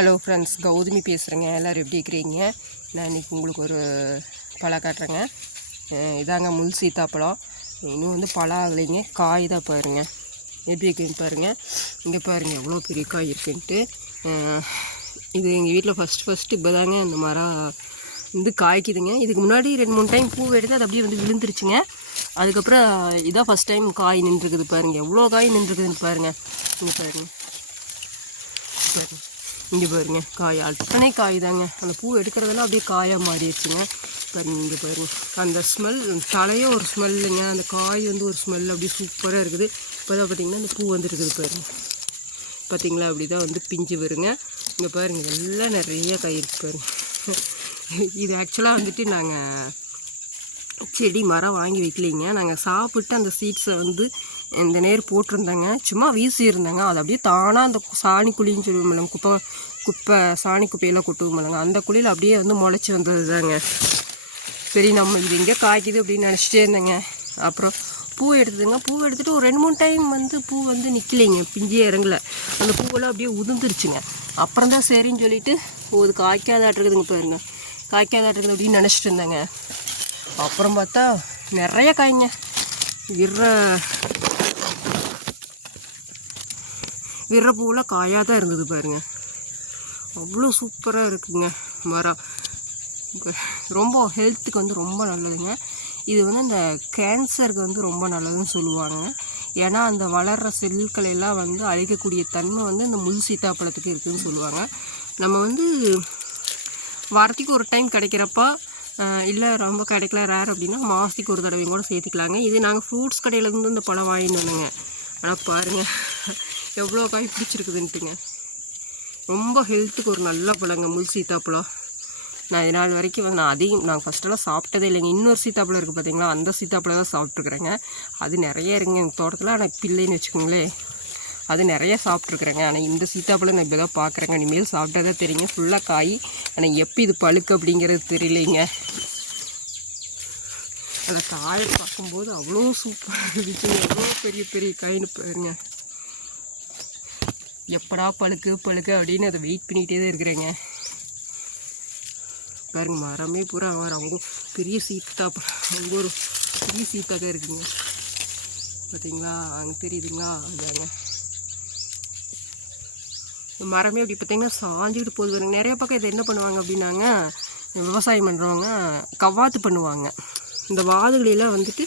Hello friends, Gautami பேசுகிறேங்க. எல்லோரும் எப்படி இருக்கிறீங்க? நான் இன்றைக்கி உங்களுக்கு ஒரு பழம் காட்டுறேங்க. இதாங்க முள் சீத்தாப்பழம். இன்னும் வந்து பழம் ஆகலைங்க, காய் தான் பாருங்கள் எப்படி இருக்குன்னு பாருங்கள். இங்கே பாருங்கள் எவ்வளோ பெரிய காய் இருக்குன்ட்டு. இது எங்கள் வீட்டில் ஃபஸ்ட்டு இப்போ தாங்க அந்த மரம் வந்து காய்க்குதுங்க. இதுக்கு முன்னாடி 2-3 டைம் பூ எடுத்து அது அப்படியே வந்து விழுந்துருச்சுங்க. அதுக்கப்புறம் இதான் ஃபஸ்ட் டைம் காய் நின்றுருக்குது பாருங்கள். எவ்வளோ காய் நின்றுருக்குதுன்னு பாருங்கள். இங்கே பாருங்கள் இங்கே பாருங்கள், காய் அத்தனை காய் தாங்க. அந்த பூ எடுக்கிறதெல்லாம் அப்படியே காயாக மாறிடுச்சுங்க. பாருங்க, இங்கே பாருங்கள் அந்த ஸ்மெல், தலையே ஒரு ஸ்மெல்லுங்க. அந்த காய் வந்து ஒரு ஸ்மெல் அப்படியே சூப்பராக இருக்குது. இப்போ தான் பார்த்திங்கன்னா அந்த பூ வந்துருக்குது பாருங்கள். பார்த்திங்களா, அப்படி தான் வந்து பிஞ்சு வருங்க. இங்கே பாருங்கள் எல்லாம் நிறைய காய் இருக்குது பாருங்கள். இது ஆக்சுவலாக வந்துட்டு நாங்கள் செடி மரம் வாங்கி வைக்கலிங்க. நாங்கள் சாப்பிட்டு அந்த சீட்ஸை வந்து இந்த நேர் போட்டிருந்தாங்க, சும்மா வீசி இருந்தாங்க. அது அப்படியே தானாக அந்த சாணி குழின்னு சொல்லுவோம், குப்பை சாணி குப்பையெல்லாம் கொட்டுவோம், அந்த குழியில் அப்படியே வந்து முளைச்சி வந்தது தாங்க. சரி, நம்ம இது எங்கே காய்க்குது அப்படின்னு நினச்சிட்டே இருந்தேங்க. அப்புறம் பூ எடுத்துதுங்க. பூ எடுத்துகிட்டு ஒரு 2-3 டைம் வந்து பூ வந்து நிற்கலைங்க, பிஞ்சே இறங்கலை. அந்த பூவெல்லாம் அப்படியே உதிர்ந்துருச்சுங்க. அப்புறம் தான் சரின்னு சொல்லிவிட்டு இது காய்க்காதாட்டுருக்குதுங்க பாருங்க, காய்க்காதாட்டுருக்குது அப்படின்னு நினச்சிட்டு இருந்தேங்க. அப்புறம் பார்த்தா நிறைய காய்ங்க. விடுற பூவெல்லாம் காயாக தான் இருந்தது பாருங்கள். அவ்வளோ சூப்பராக இருக்குங்க மரம். ரொம்ப ஹெல்த்துக்கு வந்து ரொம்ப நல்லதுங்க. இது வந்து இந்த கேன்சருக்கு வந்து ரொம்ப நல்லதுன்னு சொல்லுவாங்க. ஏன்னா அந்த வளர்கிற செல்களை எல்லாம் வந்து அழிக்கக்கூடிய தன்மை வந்து இந்த முள் சீத்தாப்பழத்துக்கு இருக்குதுன்னு சொல்லுவாங்க. நம்ம வந்து வாரத்துக்கு ஒரு டைம் கிடைக்கிறப்ப, இல்லை ரொம்ப கிடைக்கல ரேர் அப்படின்னா மாதத்துக்கு ஒரு தடவையும் கூட சேர்த்துக்கலாங்க. இது நாங்கள் ஃப்ரூட்ஸ் கடையிலேருந்து இந்த பழம் வாங்கிட்டு வந்தோங்க. ஆனால் பாருங்கள் எவ்வளோ காய் பிடிச்சிருக்குதுன்ட்டுங்க. ரொம்ப ஹெல்த்துக்கு ஒரு நல்ல பழங்க முள் சீத்தாப்பழம். நான் இது நாள் வரைக்கும் வந்து நான் ஃபஸ்ட்டெல்லாம் சாப்பிட்டதே இல்லைங்க. இன்னொரு சீத்தாப்பழம் இருக்குது பார்த்தீங்களா, அந்த சீத்தாப்பழம் தான் சாப்பிட்ருக்குறேங்க. அது நிறைய இருக்குங்க எங்கள் தோட்டத்தில். ஆனால் இப்போ இல்லைன்னு வச்சுக்கோங்களேன், அது நிறைய சாப்பிட்ருக்குறேங்க. ஆனால் இந்த சீத்தாப்பழம் நான் இப்போ தான் பார்க்குறேங்க. இனிமேல் சாப்பிட்டா தான் தெரியுங்க ஃபுல்லாக காய். ஆனால் எப்போ இது பழுக்கு அப்படிங்கிறது தெரியலைங்க. அந்த காயை பார்க்கும்போது அவ்வளோ சூப்பராக இருந்துச்சு. எவ்வளோ பெரிய பெரிய காயின்னு பாருங்க. எப்படா பழுக்கு அப்படின்னு அதை வெயிட் பண்ணிகிட்டே தான் இருக்கிறேங்க. பாருங்க, மரமே பூரா அவங்க பெரிய சீத்தாப்பழம், அங்கே ஒரு பெரிய சீத்தாக இருக்குங்க பார்த்தீங்களா, அங்கே தெரியுதுங்களா, அதாங்க மரமே அப்படி பார்த்திங்கன்னா சாஞ்சிக்கிட்டு போது வருங்க. நிறைய பக்கம் இதை என்ன பண்ணுவாங்க அப்படின்னாங்க, விவசாயம் பண்ணுறவங்க கவாத்து பண்ணுவாங்க. இந்த வாதுகளெல்லாம் வந்துட்டு